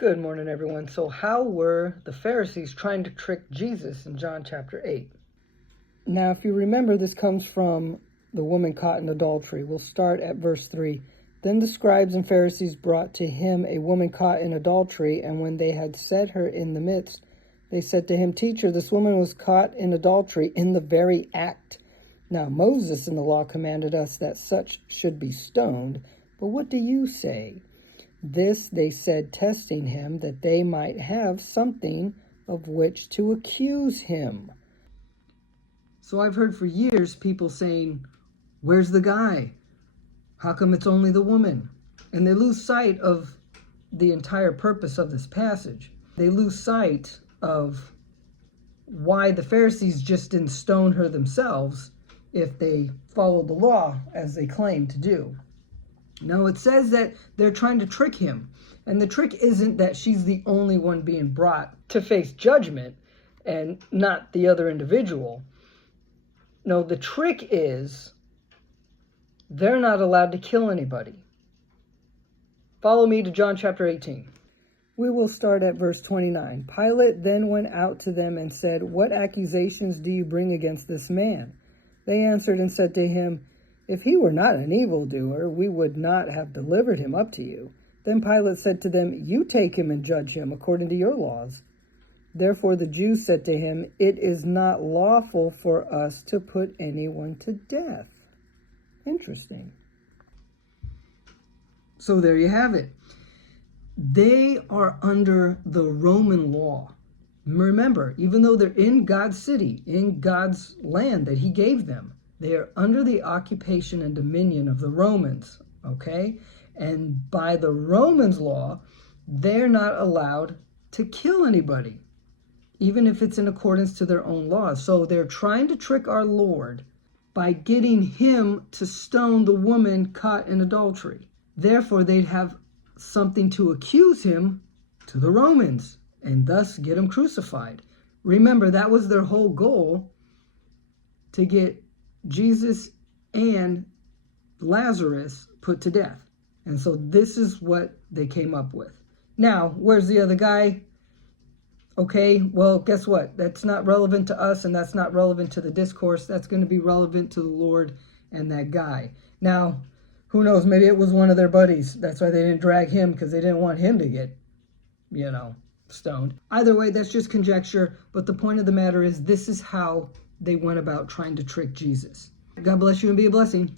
Good morning, everyone. So how were the Pharisees trying to trick Jesus in John chapter 8? Now, if you remember, this comes from the woman caught in adultery. We'll start at verse 3. Then the scribes and Pharisees brought to him a woman caught in adultery, and when they had set her in the midst, they said to him, "Teacher, this woman was caught in adultery in the very act. Now Moses in the law commanded us that such should be stoned, but what do you say?" This they said, testing him, that they might have something of which to accuse him. So I've heard for years people saying, "Where's the guy? How come it's only the woman?" And they lose sight of the entire purpose of this passage. They lose sight of why the Pharisees just didn't stone her themselves if they followed the law as they claim to do. No, it says that they're trying to trick him. And the trick isn't that she's the only one being brought to face judgment and not the other individual. No, the trick is they're not allowed to kill anybody. Follow me to John chapter 18. We will start at verse 29. Pilate then went out to them and said, "What accusations do you bring against this man?" They answered and said to him, "If he were not an evildoer, we would not have delivered him up to you." Then Pilate said to them, "You take him and judge him according to your laws." Therefore the Jews said to him, "It is not lawful for us to put anyone to death." Interesting. So there you have it. They are under the Roman law. Remember, even though they're in God's city, in God's land that he gave them, they are under the occupation and dominion of the Romans, okay? And by the Romans' law, they're not allowed to kill anybody, even if it's in accordance to their own laws. So they're trying to trick our Lord by getting him to stone the woman caught in adultery. Therefore, they'd have something to accuse him to the Romans and thus get him crucified. Remember, that was their whole goal, to get Jesus and Lazarus put to death. And so this is what they came up with. Now, where's the other guy? Okay, well, guess what? That's not relevant to us, and that's not relevant to the discourse. That's going to be relevant to the Lord and that guy. Now, who knows? Maybe it was one of their buddies. That's why they didn't drag him, because they didn't want him to get, stoned. Either way, that's just conjecture. But the point of the matter is, this is how they went about trying to trick Jesus. God bless you and be a blessing.